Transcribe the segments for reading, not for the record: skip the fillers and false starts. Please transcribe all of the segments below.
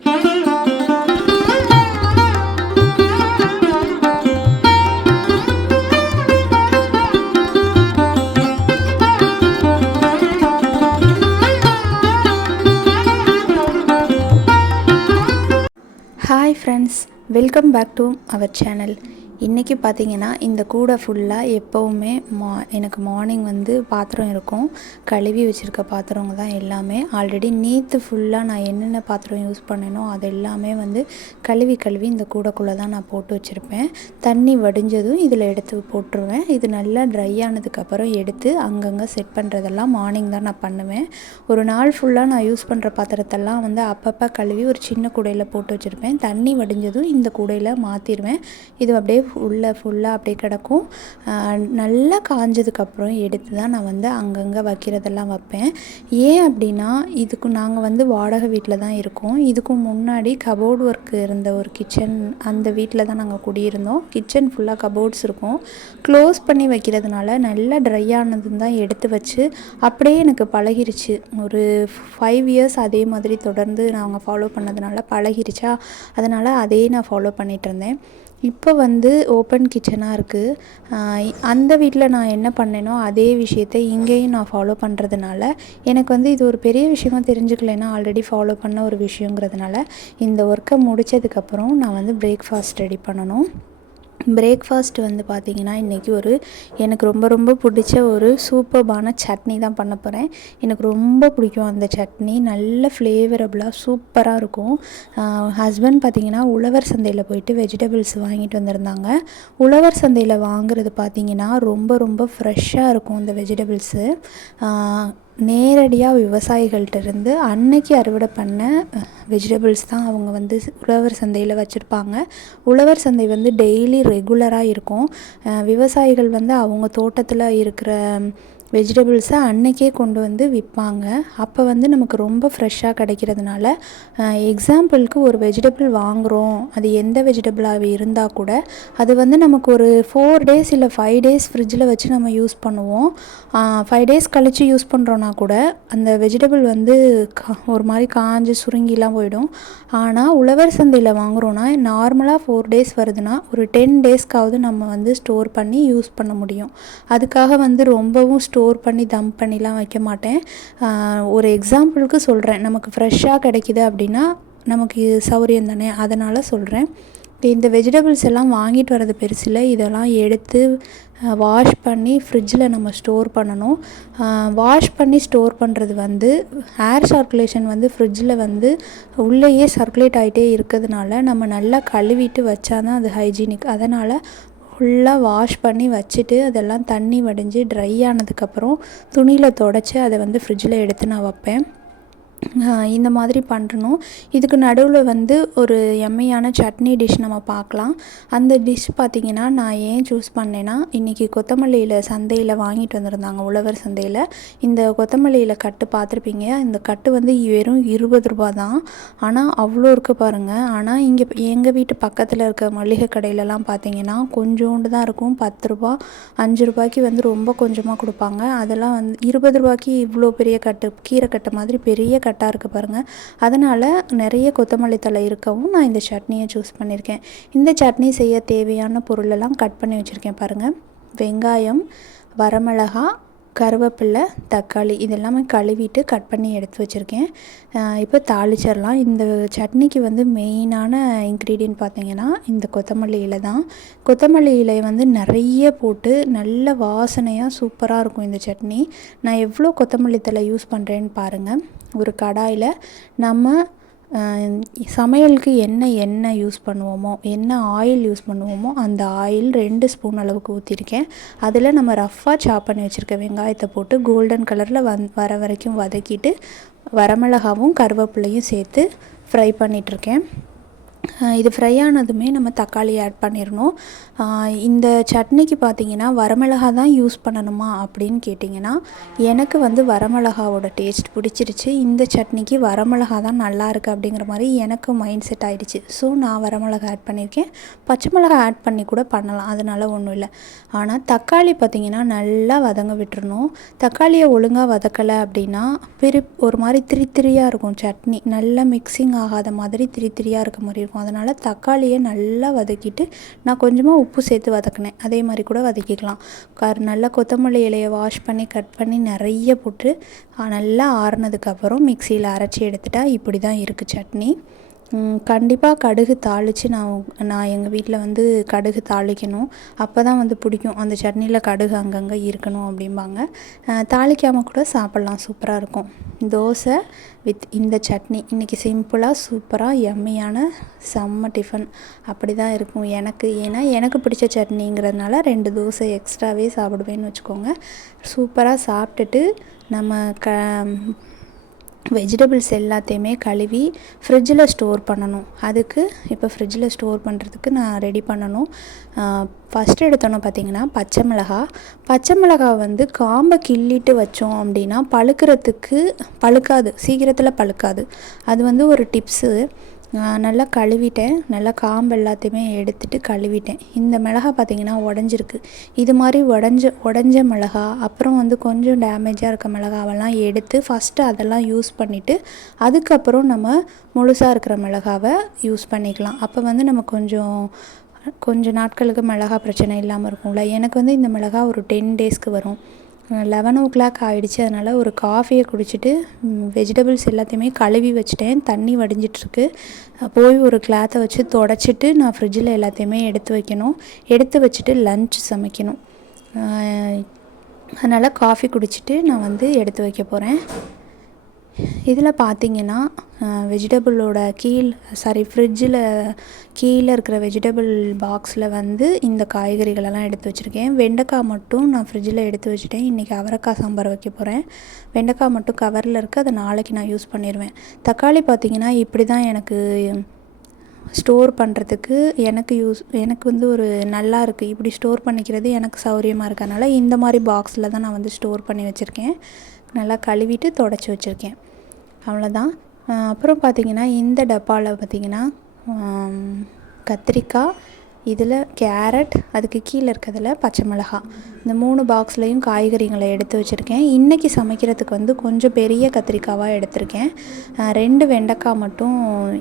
Hi friends, welcome back to our channel. இன்றைக்கி பார்த்திங்கன்னா இந்த கூடை ஃபுல்லாக எப்போவுமே எனக்கு மார்னிங் வந்து பாத்திரம் இருக்கும். கழுவி வச்சுருக்க பாத்திரங்க தான் எல்லாமே. ஆல்ரெடி நேற்று ஃபுல்லாக நான் என்னென்ன பாத்திரம் யூஸ் பண்ணேனோ அது எல்லாமே வந்து கழுவி இந்த கூடைக்குள்ளே தான் நான் போட்டு வச்சுருப்பேன். தண்ணி வடிஞ்சதும் இதில் எடுத்து போட்டுருவேன். இது நல்லா ட்ரை ஆனதுக்கப்புறம் எடுத்து அங்கங்கே செட் பண்ணுறதெல்லாம் மார்னிங் தான் நான் பண்ணுவேன். ஒரு நாள் ஃபுல்லாக நான் யூஸ் பண்ணுற பாத்திரத்தெல்லாம் வந்து அப்பப்போ கழுவி ஒரு சின்ன கூடையில் போட்டு வச்சுருப்பேன். தண்ணி வடிஞ்சதும் இந்த கூடையில் மாற்றிடுவேன். இது அப்படியே ஃபுல்லாக அப்படியே கிடக்கும். நல்லா காஞ்சதுக்கப்புறம் எடுத்து தான் நான் வந்து அங்கங்கே வைக்கிறதெல்லாம் வைப்பேன். ஏன் அப்படின்னா, இதுக்கு நாங்கள் வந்து வாடகை வீட்டில் தான் இருக்கோம். இதுக்கு முன்னாடி கபோர்டு ஒர்க் இருந்த ஒரு கிச்சன், அந்த வீட்டில் தான் நாங்கள் குடியிருந்தோம். கிச்சன் ஃபுல்லாக கபோர்ட்ஸ் இருக்கும். க்ளோஸ் பண்ணி வைக்கிறதுனால நல்லா ட்ரை ஆனதும் தான் எடுத்து வச்சு அப்படியே எனக்கு பழகிருச்சு. ஒரு 5 இயர்ஸ் அதே மாதிரி தொடர்ந்து நாங்கள் ஃபாலோ பண்ணதுனால பழகிருச்சா, அதனால் அதே நான் ஃபாலோ பண்ணிகிட்டு இருந்தேன். இப்போ வந்து ஓப்பன் கிச்சனாக இருக்குது. அந்த வீட்டில் நான் என்ன பண்ணேனோ அதே விஷயத்தை இங்கேயும் நான் ஃபாலோ பண்ணுறதுனால எனக்கு வந்து இது ஒரு பெரிய விஷயமாக தெரிஞ்சுக்கலைன்னா ஆல்ரெடி ஃபாலோ பண்ண ஒரு விஷயங்கிறதுனால இந்த ஒர்க்கை முடித்ததுக்கப்புறம் நான் வந்து பிரேக்ஃபாஸ்ட் ரெடி பண்ணணும். பிரேக்ஃபாஸ்ட் வந்து பார்த்திங்கன்னா இன்றைக்கி எனக்கு ரொம்ப பிடிச்ச ஒரு சூப்பர்பான சட்னி தான் பண்ண போகிறேன். எனக்கு ரொம்ப பிடிக்கும் அந்த சட்னி. நல்ல ஃப்ளேவரபுளாக சூப்பராக இருக்கும். ஹஸ்பண்ட் பார்த்திங்கன்னா உழவர் சந்தையில் போயிட்டு வெஜிடபிள்ஸ் வாங்கிட்டு வந்திருந்தாங்க. உழவர் சந்தையில் வாங்குறது பார்த்திங்கன்னா ரொம்ப ஃப்ரெஷ்ஷாக இருக்கும் அந்த வெஜிடபிள்ஸு. நேரடியாக விவசாயிகள்கிட்டருந்து அன்னைக்கு அறுவடை பண்ண வெஜிடபிள்ஸ் தான் அவங்க வந்து உழவர் சந்தையில் வச்சுருப்பாங்க. உழவர் சந்தை வந்து டெய்லி ரெகுலராக இருக்கும். விவசாயிகள் வந்து அவங்க தோட்டத்தில் இருக்கிற வெஜிடபிள்ஸை அன்றைக்கே கொண்டு வந்து விற்பாங்க. அப்போ வந்து நமக்கு ரொம்ப ஃப்ரெஷ்ஷாக கிடைக்கிறதுனால, எக்ஸாம்பிளுக்கு ஒரு வெஜிடபிள் வாங்குகிறோம், அது எந்த வெஜிடபிளாக இருந்தால் கூட அது வந்து நமக்கு ஒரு 4 டேஸ் இல்லை 5 டேஸ் ஃப்ரிட்ஜில் வச்சு நம்ம யூஸ் பண்ணுவோம். 5 டேஸ் கழித்து யூஸ் பண்ணுறோன்னா கூட அந்த வெஜிடபிள் வந்து ஒரு மாதிரி காஞ்சு சுருங்கிலாம் போயிடும். ஆனால் உழவர் சந்தையில் வாங்குகிறோன்னா நார்மலாக 4 டேஸ் வருதுன்னா ஒரு 10 டேஸ்க்காவது நம்ம வந்து ஸ்டோர் பண்ணி யூஸ் பண்ண முடியும். அதுக்காக வந்து ரொம்பவும் ஸ்டோர் பண்ணி தம் பண்ணிலாம் வைக்க மாட்டேன். ஒரு எக்ஸாம்பிளுக்கு சொல்கிறேன். நமக்கு ஃப்ரெஷ்ஷாக கிடைக்கிது அப்படின்னா நமக்கு சௌரியம் தானே, அதனால் சொல்கிறேன். இந்த வெஜிடபிள்ஸ் எல்லாம் வாங்கிட்டு வரது பெருசில்லை. இதெல்லாம் எடுத்து வாஷ் பண்ணி ஃப்ரிட்ஜில் நம்ம ஸ்டோர் பண்ணணும். வாஷ் பண்ணி ஸ்டோர் பண்ணுறது வந்து ஏர் சர்க்குலேஷன் வந்து ஃப்ரிட்ஜில் வந்து உள்ளேயே சர்க்குலேட் ஆகிட்டே இருக்கிறதுனால நம்ம நல்லா கழுவிட்டு வச்சா தான் அது ஹைஜீனிக். அதனால் ஃபுல்லாக வாஷ் பண்ணி வச்சுட்டு அதெல்லாம் தண்ணி வடிஞ்சு ட்ரை ஆனதுக்கப்புறம் துணியில் துடைச்சி அதை வந்து ஃப்ரிட்ஜில் எடுத்து நான் வைப்பேன். இந்த மாதிரி பண்ணணும். இதுக்கு நடுவில் வந்து ஒரு எம்மையான சட்னி டிஷ் நம்ம பார்க்கலாம். அந்த டிஷ் பார்த்திங்கன்னா நான் ஏன் சூஸ் பண்ணேன்னா, இன்றைக்கி கொத்தமல்லியில் சந்தையில் வாங்கிட்டு வந்திருந்தாங்க, உழவர் சந்தையில். இந்த கொத்தமல்லியில் கட்டு பார்த்துருப்பீங்க. இந்த கட்டு வந்து வெறும் 20 ரூபா தான். ஆனால் அவ்வளோ இருக்குது பாருங்கள். ஆனால் இங்கே எங்கள் வீட்டு பக்கத்தில் இருக்க மளிகை கடையிலலாம் பார்த்திங்கன்னா கொஞ்சோண்டு தான் இருக்கும். 10 ரூபா 5 ரூபாய்க்கு வந்து ரொம்ப கொஞ்சமாக கொடுப்பாங்க. அதெல்லாம் வந்து 20 ரூபாய்க்கு இவ்வளோ பெரிய கட்டு, கீரை கட்டு மாதிரி பெரிய கட்டாக இருக்குது பாருங்கள். அதனால் நிறைய கொத்தமல்லி தழை இருக்கவும் நான் இந்த சட்னியை சூஸ் பண்ணியிருக்கேன். இந்த சட்னி செய்ய தேவையான பொருளெல்லாம் கட் பண்ணி வச்சுருக்கேன் பாருங்கள். வெங்காயம், வரமிளகா, கருவேப்பிலை, தக்காளி இதெல்லாமே கழுவிட்டு கட் பண்ணி எடுத்து வச்சுருக்கேன். இப்போ தாளிச்சிடலாம். இந்த சட்னிக்கு வந்து மெயினான இன்க்ரீடியன்ட் பார்த்திங்கன்னா இந்த கொத்தமல்லி இலை தான். கொத்தமல்லி இலையை வந்து நிறைய போட்டு நல்ல வாசனையாக சூப்பராக இருக்கும் இந்த சட்னி. நான் எவ்வளோ கொத்தமல்லி தழை யூஸ் பண்ணுறேன்னு பாருங்கள். ஒரு கடாயில் நம்ம சமையலுக்கு என்ன எண்ணெய் யூஸ் பண்ணுவோமோ, என்ன ஆயில் யூஸ் பண்ணுவோமோ அந்த ஆயில் 2 ஸ்பூன் அளவுக்கு ஊற்றிருக்கேன். அதில் நம்ம ரஃப்பாக சாப் பண்ணி வச்சுருக்க வெங்காயத்தை போட்டு கோல்டன் கலரில் வர வரைக்கும் வதக்கிட்டு வரமிளகாவும் கருவேப்பிலையும் சேர்த்து ஃப்ரை பண்ணிகிட்ருக்கேன். இது ஃப்ரை ஆனதுமே நம்ம தக்காளி ஆட் பண்ணிடணும். இந்த சட்னிக்கு பார்த்திங்கன்னா வரமிளகா தான் யூஸ் பண்ணணுமா அப்படின்னு கேட்டிங்கன்னா, எனக்கு வந்து வரமிளகாவோட டேஸ்ட் பிடிச்சிருச்சு. இந்த சட்னிக்கு வரமிளகா தான் நல்லாயிருக்கு அப்படிங்கிற மாதிரி எனக்கு மைண்ட் செட் ஆகிடுச்சு. ஸோ நான் வரமிளகா ஆட் பண்ணியிருக்கேன். பச்சை மிளகா ஆட் பண்ணி கூட பண்ணலாம், அதனால ஒன்றும் இல்லை. ஆனால் தக்காளி பார்த்திங்கன்னா நல்லா வதங்க விட்டுறணும். தக்காளியை ஒழுங்காக வதக்கலை அப்படின்னா ஒரு மாதிரி திரியாக இருக்கும் சட்னி. நல்லா மிக்சிங் ஆகாத மாதிரி திரியாக இருக்க மாதிரி இருக்கும். அதனால் தக்காளியை நல்லா வதக்கிட்டு நான் கொஞ்சமாக உப்பு சேர்த்து வதக்கினேன். அதே மாதிரி கூட வதக்கிக்கலாம். நல்லா கொத்தமல்லி இலையை வாஷ் பண்ணி கட் பண்ணி நிறைய போட்டு நல்லா ஆறுனதுக்கப்புறம் மிக்சியில் அரைச்சி எடுத்துட்டா இப்படி தான் இருக்குது சட்னி. கண்டிப்பாக கடுகு தாளித்து நான் எங்கள் வீட்டில் வந்து கடுகு தாளிக்கணும். அப்போ தான் வந்து பிடிக்கும். அந்த சட்னியில் கடுகு அங்கங்கே இருக்கணும் அப்படிம்பாங்க. தாளிக்காமல் கூட சாப்பிட்லாம், சூப்பராக இருக்கும். தோசை வித் இந்த சட்னி இன்றைக்கி சிம்பிளாக சூப்பராக யம்மியான செம்ம டிஃபன் அப்படி தான் இருக்கும் எனக்கு. ஏன்னா எனக்கு பிடிச்ச சட்னிங்கிறதுனால 2 தோசை எக்ஸ்ட்ராவே சாப்பிடுவேன்னு வச்சுக்கோங்க. சூப்பராக சாப்பிட்டுட்டு நம்ம வெஜிடபிள்ஸ் எல்லாத்தையுமே கழுவி ஃப்ரிட்ஜில் ஸ்டோர் பண்ணணும். அதுக்கு இப்போ ஃப்ரிட்ஜில் ஸ்டோர் பண்ணுறதுக்கு நான் ரெடி பண்ணணும். ஃபஸ்ட்டு எடுத்தோன்னே பார்த்திங்கன்னா பச்சை மிளகா வந்து காம்பை கிள்ளிட்டு வச்சோம் அப்படின்னா பழுக்காது, சீக்கிரத்தில் பழுக்காது. அது வந்து ஒரு டிப்ஸு. நல்லா கழுவிட்டேன். நல்லா காம்பு எல்லாத்தையுமே எடுத்துகிட்டு கழுவிட்டேன். இந்த மிளகா பார்த்திங்கன்னா உடஞ்சிருக்கு. இது மாதிரி உடஞ்ச மிளகா, அப்புறம் வந்து கொஞ்சம் டேமேஜாக இருக்க மிளகாவெல்லாம் எடுத்து ஃபஸ்ட்டு அதெல்லாம் யூஸ் பண்ணிவிட்டு அதுக்கப்புறம் நம்ம முழுசாக இருக்கிற மிளகாவை யூஸ் பண்ணிக்கலாம். அப்போ வந்து நம்ம கொஞ்சம் நாட்களுக்கு மிளகா பிரச்சனை இல்லாமல் இருக்கும்ல. எனக்கு வந்து இந்த மிளகா ஒரு 10 டேஸ்க்கு வரும். 11 o'clock ஆகிடுச்சு. அதனால் ஒரு காஃபியை குடிச்சிட்டு வெஜிடபிள்ஸ் எல்லாத்தையுமே கழுவி வச்சுட்டேன். தண்ணி வடிஞ்சிட்ருக்கு. போய் ஒரு கிளாத்தை வச்சு தொடச்சிட்டு நான் ஃப்ரிட்ஜில் எல்லாத்தையுமே எடுத்து வைக்கணும். எடுத்து வச்சுட்டு லன்ச் சமைக்கணும். அதனால் காஃபி குடிச்சிட்டு நான் வந்து எடுத்து வைக்க போகிறேன். இதில் பார்த்திங்கன்னா வெஜிடபிளோட ஃப்ரிட்ஜில் கீழே இருக்கிற வெஜிடபிள் பாக்ஸில் வந்து இந்த காய்கறிகளெல்லாம் எடுத்து வச்சுருக்கேன். வெண்டைக்காய் மட்டும் நான் ஃப்ரிட்ஜில் எடுத்து வச்சுட்டேன். இன்றைக்கி அவரைக்காய் சாம்பார் வைக்க போகிறேன். வெண்டைக்காய் மட்டும் கவரில் இருக்குது, அதை நாளைக்கு நான் யூஸ் பண்ணிடுவேன். தக்காளி பார்த்திங்கன்னா இப்படி தான் எனக்கு ஸ்டோர் பண்ணுறதுக்கு எனக்கு வந்து ஒரு நல்லா இருக்குது. இப்படி ஸ்டோர் பண்ணிக்கிறது எனக்கு சௌரியமாக இருக்கறனால இந்த மாதிரி பாக்ஸில் தான் நான் வந்து ஸ்டோர் பண்ணி வச்சுருக்கேன். நல்லா கழுவிட்டு தொடச்சி வச்சுருக்கேன். அவ்வளோதான். அப்புறம் பார்த்திங்கன்னா இந்த டப்பாவில் பார்த்திங்கன்னா கத்திரிக்காய், இதில் கேரட், அதுக்கு கீழே இருக்கிறதுல பச்சை மிளகாய், இந்த 3 பாக்ஸ்லேயும் காய்கறிகளை எடுத்து வச்சுருக்கேன். இன்றைக்கி சமைக்கிறதுக்கு வந்து கொஞ்சம் பெரிய கத்திரிக்காவாக எடுத்திருக்கேன். 2 வெண்டைக்காய் மட்டும்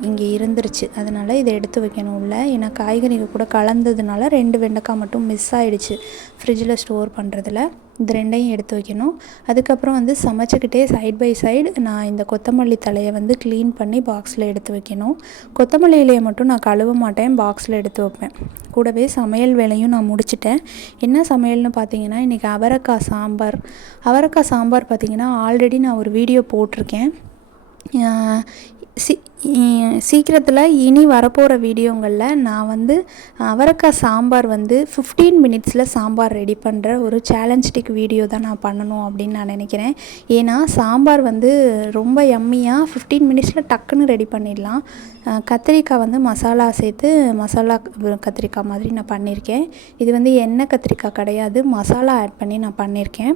இங்கே இருந்துருச்சு, அதனால் இதை எடுத்து வைக்கணும்ல. ஏன்னா காய்கறிகள் கூட கலந்ததுனால 2 வெண்டைக்காய் மட்டும் மிஸ் ஆகிடுச்சு ஃப்ரிட்ஜில் ஸ்டோர் பண்ணுறதுல. இது 2ஐயும் எடுத்து வைக்கணும். அதுக்கப்புறம் வந்து சமைச்சிக்கிட்டே சைட் பை சைடு நான் இந்த கொத்தமல்லி தலையை வந்து க்ளீன் பண்ணி பாக்ஸில் எடுத்து வைக்கணும். கொத்தமல்லி இலையை மட்டும் நான் கழுவ மாட்டேன், பாக்ஸில் எடுத்து வைப்பேன். கூடவே சமையல் வேலையும் நான் முடிச்சிட்டேன். என்ன சமையல்னு பார்த்தீங்கன்னா இன்றைக்கி அவரைக்காய் சாம்பார் பார்த்திங்கன்னா ஆல்ரெடி நான் ஒரு வீடியோ போட்டிருக்கேன். சீக்கிரத்தில் இனி வரப்போகிற வீடியோங்களில் நான் வந்து அவரைக்காய் சாம்பார் வந்து 15 minutesல சாம்பார் ரெடி பண்ணுற ஒரு சேலஞ்சிக் வீடியோ தான் நான் பண்ணணும் அப்படின்னு நான் நினைக்கிறேன். ஏன்னா சாம்பார் வந்து ரொம்ப யம்மியாக 15 minutesல டக்குன்னு ரெடி பண்ணிடலாம். கத்திரிக்காய் வந்து மசாலா சேர்த்து மசாலா கத்திரிக்காய் மாதிரி நான் பண்ணியிருக்கேன். இது வந்து எண்ணெய் கத்திரிக்காய் கிடையாது, மசாலா ஆட் பண்ணி நான் பண்ணியிருக்கேன்.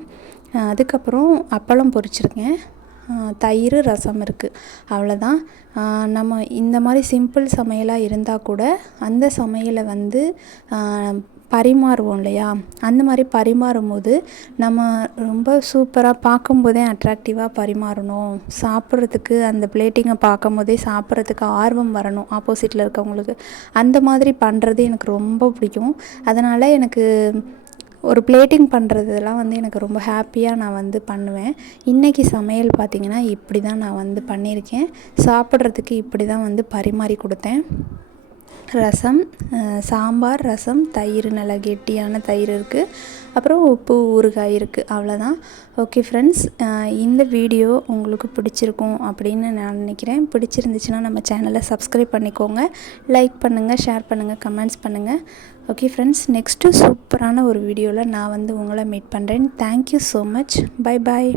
அதுக்கப்புறம் அப்பளம் பொரிச்சிருக்கேன். தயிர், ரசம் இருக்குது. அவ்வளோதான். நம்ம இந்த மாதிரி சிம்பிள் சமையலாக இருந்தால் கூட அந்த சமையலை வந்து பரிமாறுவோம் இல்லையா, அந்த மாதிரி பரிமாறும் போது நம்ம ரொம்ப சூப்பராக பார்க்கும்போதே அட்ராக்டிவாக பரிமாறணும். சாப்பிட்றதுக்கு அந்த பிளேட்டிங்கை பார்க்கும் போதே சாப்பிட்றதுக்கு ஆர்வம் வரணும் ஆப்போசிட்டில் இருக்கவங்களுக்கு. அந்த மாதிரி பண்ணுறது எனக்கு ரொம்ப பிடிக்கும். அதனால் எனக்கு ஒரு பிளேட்டிங் பண்ணுறதுலாம் வந்து எனக்கு ரொம்ப ஹாப்பியாக நான் வந்து பண்ணுவேன். இன்றைக்கி சமையல் பார்த்திங்கன்னா இப்படி தான் நான் வந்து பண்ணியிருக்கேன். சாப்பிட்றதுக்கு இப்படி தான் வந்து பரிமாறி கொடுத்தேன். சாம்பார், ரசம், தயிர், நல்லா கெட்டியான தயிர் இருக்குது. அப்புறம் உப்பு, ஊறுகாய் இருக்குது. அவ்வளோதான். ஓகே ஃப்ரெண்ட்ஸ், இந்த வீடியோ உங்களுக்கு பிடிச்சிருக்கும் அப்படின்னு நான் நினைக்கிறேன். பிடிச்சிருந்துச்சுன்னா நம்ம சேனலை சப்ஸ்கிரைப் பண்ணிக்கோங்க, லைக் பண்ணுங்கள், ஷேர் பண்ணுங்கள், கமெண்ட்ஸ் பண்ணுங்கள். ஓகே ஃப்ரெண்ட்ஸ், நெக்ஸ்ட்டு சூப்பரான ஒரு வீடியோவில் நான் வந்து உங்களை மீட் பண்ணுறேன். Thank you so much. Bye bye.